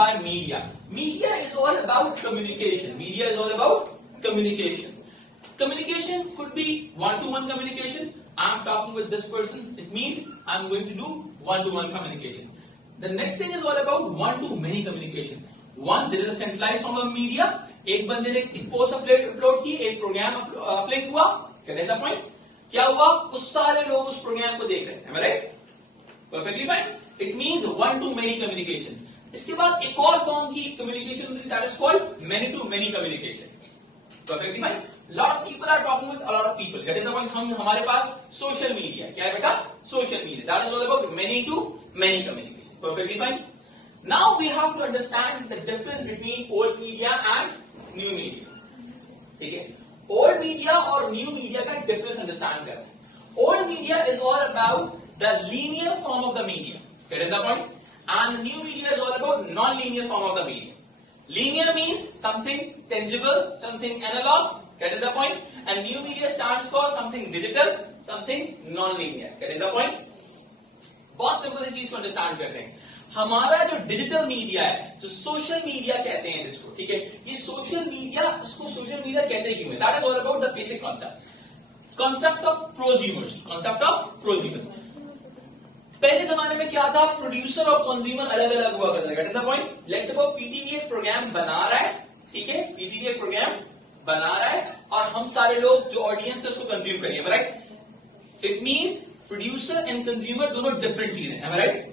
by media? Media is all about communication. Media is all about communication. Communication could be one-to-one communication. I'm talking with this person. It means I'm going to do one-to-one communication. The next thing is all about one-to-many communication. One, there is a centralized form of media. एक बंदे ने एक post upload की, एक programme upload हुआ. Get the point? क्या हुआ? उस सारे लोग उस प्रोग्राम को देख रहे हैं. Am I right? Perfectly fine. It means one-to-many communication. इसके बाद एक और फॉर्म की कम्युनिकेशन होती है, that is called many-to-many communication. Perfectly fine. Lot of people are talking with a lot of people. Getting the point? हम हमारे पास social media. क्या है बेटा? Social media. That is all about many-to-many communication. Perfectly fine. Now we have to understand the difference between old media and new media. ठीक है? Old media और new media का difference understand करें. Old media is all about the linear form of the media. Getting the point? And the new media is all about non-linear form of the media. Linear means something tangible, something analog. Getting the point? And new media stands for something digital, something non-linear. Getting the point? बहुत simple सी चीज को understand करते हैं. हमारा जो digital media है, जो सोशल मीडिया कहते हैं जिसको, ठीक है, ये सोशल मीडिया, उसको सोशल मीडिया कहते क्यों है? That is all about the basic concept of prosumers. Concept of prosumers. पहले जमाने में क्या था? प्रोड्यूसर और कंज्यूमर अलग अलग हुआ करता है. Get the point? Let's suppose PTV एक प्रोग्राम बना रहा है, ठीक है, पीटीवी एक प्रोग्राम बना रहा है और हम सारे लोग जो ऑडियंस है उसको कंज्यूम करिए. Right? It means producer and consumer दोनों डिफरेंट चीजें हैं. Right?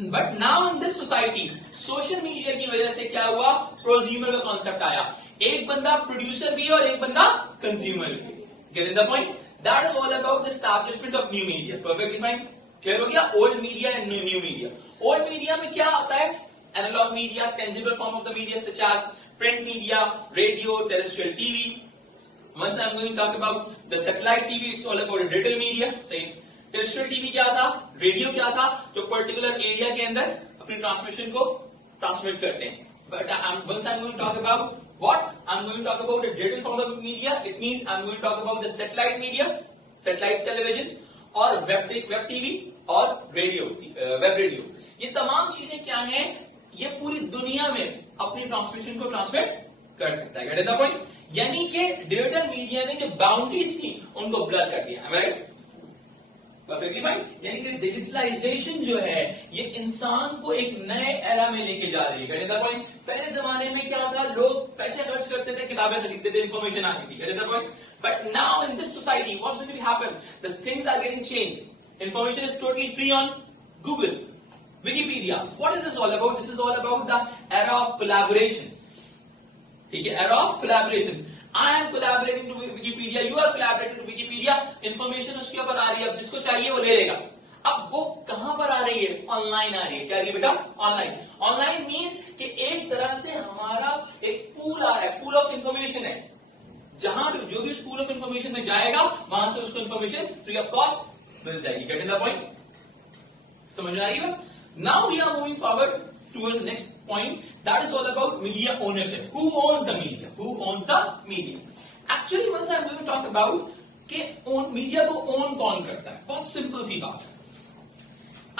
But now in this society, social media की वजह से क्या हुआ? प्रोज्यूमर का कॉन्सेप्ट आया. एक बंदा प्रोड्यूसर भी है और एक बंदा कंज्यूमर भी. Get the point? That is all about the establishment of new media. Perfectly fine. Clear हो गया? Old media and new media. Old media में क्या आता है? Analog media, tangible form of the media such as print media, radio, terrestrial TV. Once I'm going to talk about the satellite TV, it's all about digital media. Same. Terrestrial TV क्या था? Radio क्या था? जो particular area के अंदर अपनी transmission को transmit करते हैं. But once I'm going to talk about what? I'm going to talk about the digital form of media. It means I'm going to talk about the satellite media, satellite television, और web TV और radio, web radio. ये तमाम चीजें क्या हैं? ये पूरी दुनिया में अपनी ट्रांसमिशन को ट्रांसमिट कर सकता है. Get the point? यानी कि डिजिटल मीडिया ने जो बाउंड्रीज थी उनको ब्लर कर दिया. राइट? Perfectly fine. यानी कि डिजिटलाइजेशन जो है ये इंसान को एक नए एरा में लेके जा रही है. Get the point? पहले जमाने में क्या था? लोग पैसे खर्च करते थे, किताबें खरीदते थे, इंफॉर्मेशन आती थी. Get the point? But now in this society what's going to happen? The things are getting change. Information is totally free on Google, Wikipedia. What is this all about? This is all about the era of collaboration. ठीक है? Era of collaboration. I am collaborating to Wikipedia, you are collaborating to Wikipedia. Information उसके ऊपर आ रही है, अब जिसको चाहिए वो ले लेगा. अब वो कहां पर आ रही है? ऑनलाइन आ रही है. क्या आ रही है बेटा? ऑनलाइन. ऑनलाइन मीन्स कि एक तरह से हमारा एक पूल आ रहा है, पूल ऑफ इंफॉर्मेशन है. जहां भी जो भी उस पूल ऑफ इंफॉर्मेशन में जाएगा वहां से उसको इंफॉर्मेशन फ्री ऑफ कॉस्ट मिल जाएगी. Get the point? समझ में आ रही है? Now we are moving forward towards the next point, that is all about media ownership. Who owns the media? Who owns the media? Actually, once I'm going to talk about कि media को own कौन करता है. बहुत simple सी बात है.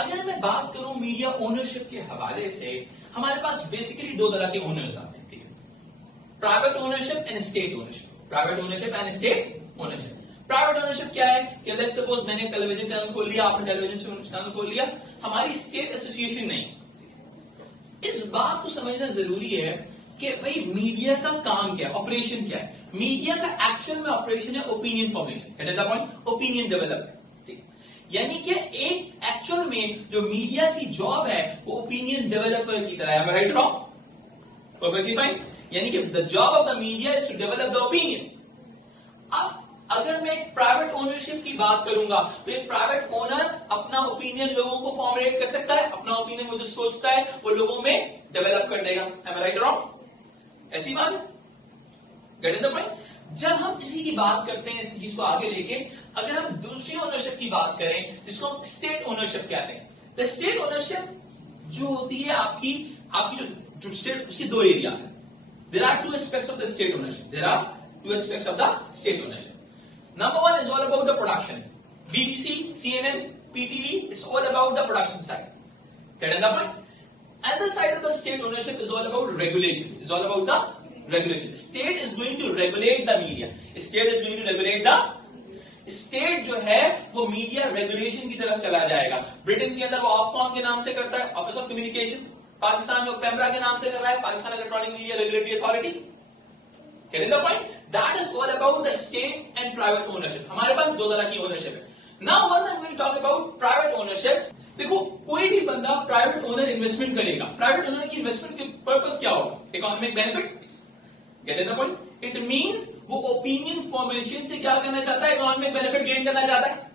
अगर मैं बात करूं मीडिया ओनरशिप के हवाले से, हमारे पास बेसिकली दो तरह के ओनर्स आते हैं. ठीक है? Private ownership and state ownership. Private ownership and state ownership. Private ownership क्या है? कि लेट्स सपोज मैंने टेलीविजन चैनल खोल लिया, आपने टेलीविजन चैनल खोल लिया, हमारी स्टेट एसोसिएशन नहीं. इस बात को समझना जरूरी है कि भाई मीडिया का काम क्या है, ऑपरेशन क्या है. मीडिया का एक्चुअल में ऑपरेशन है opinion formation. Gate the point? Opinion development. यानी कि एक एक्चुअल में जो मीडिया की जॉब है वो ओपिनियन डेवलपर की तरह है. राइट? रॉन्ग? Perfectly fine. यानी कि the job of the media is to develop the opinion. अब अगर मैं एक प्राइवेट ओनरशिप की बात करूंगा तो एक प्राइवेट ओनर अपना ओपिनियन लोगों को फॉर्मुलेट कर सकता है. अपना ओपिनियन वो जो सोचता है वो लोगों में डेवलप कर देगा. एम आई राइट और रॉन्ग? ऐसी बात है. Get the point? जब हम इसी की बात करते हैं, इस चीज को आगे लेके अगर हम दूसरी ओनरशिप की बात करें जिसको हम स्टेट ओनरशिप कहते हैं. द स्टेट ओनरशिप जो होती है आपकी जो स्टेट, उसकी दो एरिया है. There are two aspects of the state ownership. There are two aspects of the state ownership. Number one is all about the production. BBC, CNN, PTV, it's all about the production side. Get the point? Other side of the state ownership is all about regulation. It's all about the regulation. State is going to regulate the media. State is going to regulate the state जो है वो media regulation की तरफ चला जाएगा. Britain के अंदर वो ऑफकॉम के नाम से करता है, ऑफिस ऑफ कम्युनिकेशन. पाकिस्तान में वो पेमरा के नाम से कर रहा है, Pakistan electronic media regulatory authority. Getting the point? That is all about the state and private ownership. हमारे पास दो तरह की ओनरशिप है. Now once I'm going to talk about private ownership, देखो कोई भी बंदा प्राइवेट ओनर इन्वेस्टमेंट करेगा. प्राइवेट ओनर की इन्वेस्टमेंट की पर्पस क्या होगा? Economic benefit. Getting the point? It means वो ओपिनियन फॉर्मेशन से क्या करना चाहता है? इकोनॉमिक बेनिफिट गेन करना चाहता है.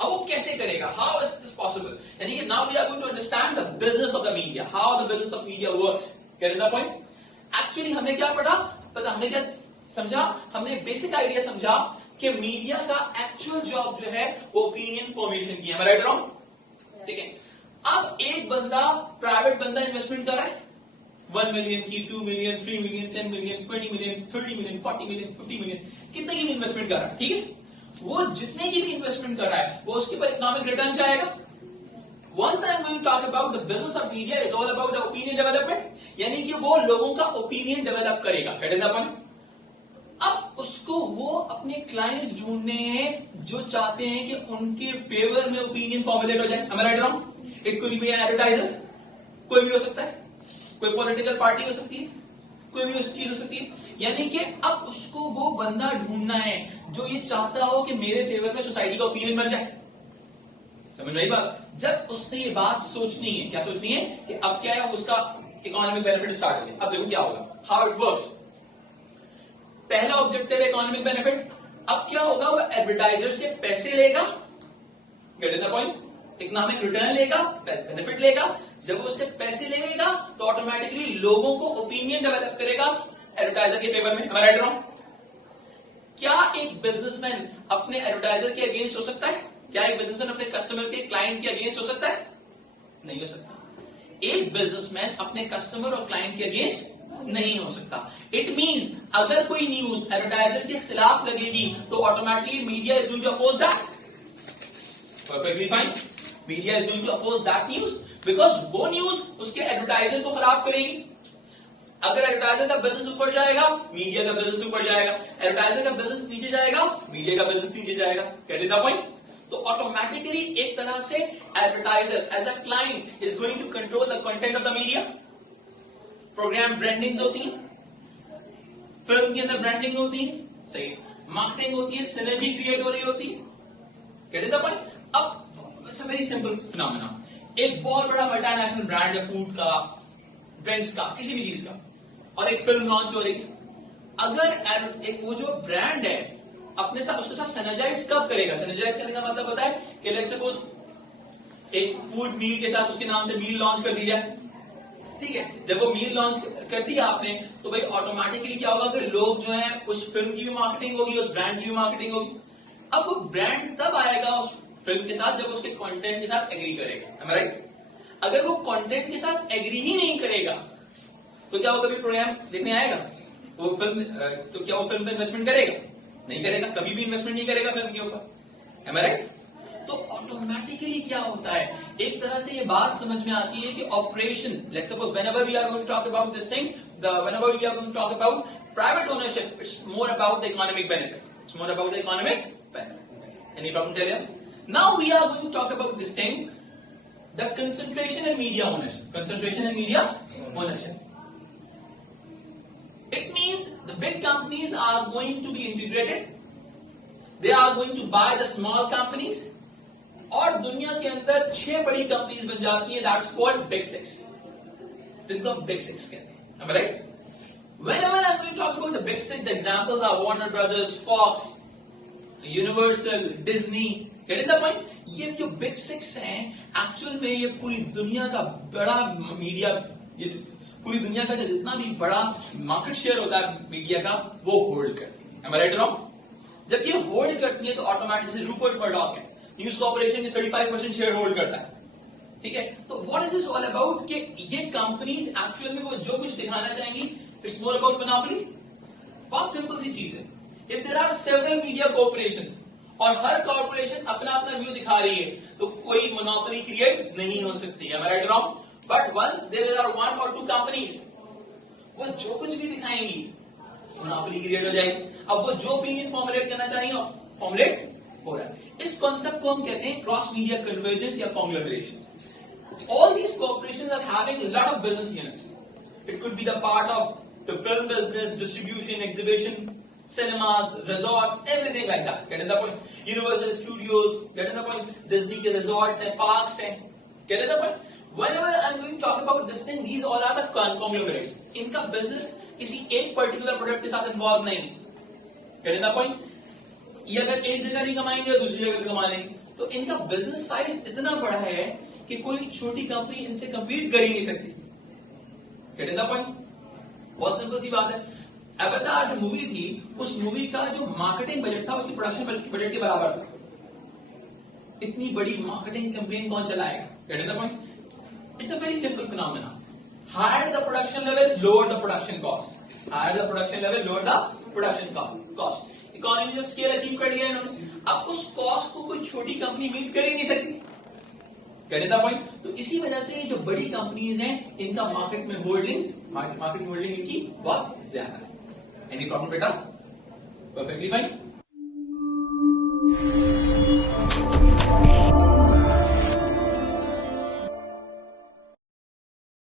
अब वो कैसे करेगा? How is this possible? यानी कि now we are going to understand the business of the media, how the business of media works. Getting the point? Actually हमने क्या पढ़ा? पता हमने क्या समझा? हमने बेसिक आइडिया समझा कि मीडिया का एक्चुअल जॉब जो है वो ओपिनियन फॉर्मेशन की है. Right wrong? ठीक है. अब एक बंदा प्राइवेट बंदा इन्वेस्टमेंट कर रहा है 1 मिलियन की, 2 million, 3 million, 10 million, 20 million, 30 million, 40 million, 50 million, कितने की भी इन्वेस्टमेंट कर रहा है. ठीक है. वो जितने की भी इन्वेस्टमेंट कर रहा है वो उसके ऊपर इकोनॉमिक रिटर्न चाहेगा. Once I am going to talk about the business of media is all about the opinion development, यानी कि वो लोगों का ओपिनियन डेवलप करेगा. Getting the point? अब उसको वो अपने क्लाइंट्स ढूंढने हैं जो चाहते हैं कि उनके फेवर में ओपिनियन फॉर्मुलेट हो जाए. Am I right or wrong? It could be advertiser, कोई भी हो सकता है, कोई पॉलिटिकल पार्टी हो सकती है, कोई भी चीज हो सकती है. यानी कि अब उसको वो बंदा ढूंढना है जो ये चाहता हो कि मेरे फेवर में सोसाइटी का ओपिनियन बन जाए. समझ रही बात? जब उसने ये बात सोचनी है, क्या सोचनी है कि अब क्या है उसका इकोनॉमिक बेनिफिट स्टार्ट हो गया. अब देखो क्या होगा, हाउ इट वर्क्स. पहला ऑब्जेक्टिव है इकोनॉमिक बेनिफिट. अब क्या होगा, वो एडवर्टाइजर से पैसे लेगा. Gate the point? Economic return लेगा, बेनिफिट लेगा. जब वो उससे पैसे लेगा तो ऑटोमेटिकली लोगों को ओपिनियन डेवलप करेगा एडवर्टाइजर के फेवर में. Right wrong? क्या एक बिजनेसमैन अपने एडवर्टाइजर के अगेंस्ट हो सकता है? क्या एक बिजनेसमैन अपने कस्टमर के क्लाइंट के अगेंस्ट हो सकता है? नहीं हो सकता. एक बिजनेसमैन अपने कस्टमर और क्लाइंट के अगेंस्ट नहीं हो सकता. इट मींस अगर कोई न्यूज एडवर्टाइजर के खिलाफ लगेगी तो automatically media is going to oppose that. Perfectly fine. Media is going to oppose that news because वो न्यूज उसके एडवर्टाइजर को खराब करेगी. अगर एडवर्टाइजर का बिजनेस ऊपर जाएगा मीडिया का बिजनेस ऊपर जाएगा, एडवर्टाइजर का बिजनेस नीचे जाएगा मीडिया का बिजनेस नीचे जाएगा. Get the point? तो ऑटोमेटिकली एक तरह से advertiser as a client is going to control the content of the media. Program brandings होती है, फिल्म के अंदर ब्रांडिंग होती है, सही, मार्केटिंग होती है, सिनर्जी क्रिएट हो रही होती है. Get the point? अब it's a very simple phenomena. एक बहुत बड़ा मल्टीनेशनल ब्रांड है, फूड का, ड्रिंक्स का, किसी भी चीज का, और एक फिल्म लॉन्च हो रही है. अगर एक वो जो ब्रांड है अपने साथ उसके साथ सिनर्जाइज कब करेगा? सिनर्जाइज करने का मतलब होता है कि लेट्स सपोज एक फूड मील के साथ उसके नाम से मील लॉन्च कर दी जाए. ठीक है. जब वो मील लॉन्च कर दिया आपने तो भाई ऑटोमेटिकली क्या होगा कि लोग जो है उस फिल्म की भी मार्केटिंग होगी, उस ब्रांड की भी मार्केटिंग होगी. अब वो ब्रांड तब आएगा उस फिल्म के साथ जब उसके कंटेंट के साथ एग्री करेगा. Am I right? अगर वो कंटेंट के साथ एग्री ही नहीं करेगा तो क्या वो कभी प्रोग्राम देखने आएगा? वो फिल्म तो क्या वो फिल्म पे इन्वेस्टमेंट करेगा? नहीं करेगा. कभी भी इन्वेस्टमेंट नहीं करेगा फिल्म के ऊपर. Am I right? तो ऑटोमेटिकली क्या होता है, एक तरह से ये बात समझ में आती है कि operation, let's suppose whenever we are going to talk about this thing, whenever we are going to talk about private ownership, it's more about the economic benefit. It's more about the economic benefit. Any problem tell? Now we are going to talk about this thing, the concentration in media ownership. Concentration in media ownership. It means the big companies are going to be integrated. They are going to buy the small companies. और दुनिया के अंदर 6 बड़ी companies बन जाती हैं. That's called Big Six. जिनको हम Big Six कहते हैं. Am I right? Whenever I'm going to talk about the Big Six, the examples are Warner Brothers, Fox, Universal, Disney. Getting the point? ये जो बिग 6 हैं एक्चुअल में ये पूरी दुनिया का बड़ा मीडिया, ये पूरी दुनिया का जितना भी बड़ा मार्केट शेयर होता है मीडिया का वो होल्ड करती है. Am I right or wrong? जब ये होल्ड करती है तो ऑटोमेटिक से रूपर्ट मर्डॉक है, न्यूज कॉर्पोरेशन में 35% शेयर होल्ड करता है. ठीक है. तो what is this all about कि ये कंपनीज एक्चुअल में वो जो कुछ दिखाना चाहेंगी इट्स मोर अबाउट मोनोपोली. बहुत सिंपल सी चीज है. If there are several media corporations और हर कॉर्पोरेशन अपना अपना व्यू दिखा रही है तो कोई मोनोपोली क्रिएट नहीं हो सकती है. Am I right or wrong? But once there are 1 or 2 companies, वो जो कुछ भी दिखाएंगी मोनोपोली क्रिएट हो जाएगी. अब वो जो ओपिनियन फॉर्मुलेट करना चाहिए फॉर्मुलेट हो रहा है. इस कॉन्सेप्ट को हम कहते हैं क्रॉस मीडिया कन्वर्जेंस या कॉन्ग्लोमरेशन. All these corporations are having a lot of business units. It could be the part of the film business, distribution, exhibition, cinemas, resorts, everything like that. Getting the point? Universal Studios, getting the point? Disney के resorts and parks and getting the point? Whenever I'm going to talk about this thing, these all are the conglomerates. इनका business किसी एक particular product के साथ involved नहीं है. Getting the point? ये अगर एक जगह नहीं कमाएंगे दूसरी जगह कमा लेंगे. तो इनका business size इतना बड़ा है कि कोई छोटी कंपनी इनसे compete कर ही नहीं सकती. Getting the point? बहुत सिंपल सी बात है. अवतार जो मूवी थी, उस मूवी का जो मार्केटिंग बजट था उसकी प्रोडक्शन बजट के बराबर था. इतनी बड़ी मार्केटिंग कैंपेन कौन चलाएगा? Getting the point? It's a very simple phenomenon. Higher the production level, lower the production cost. Higher the production level, lower the production cost. Economies of scale achieve कर लिया इन्होंने. अब उस cost को कोई छोटी कंपनी मीट कर ही नहीं सकती. Getting the point? तो इसी वजह से जो बड़ी कंपनीज हैं, इनका मार्केट में होल्डिंग इनकी बहुत ज्यादा है. Any problem बेटा? Perfectly fine.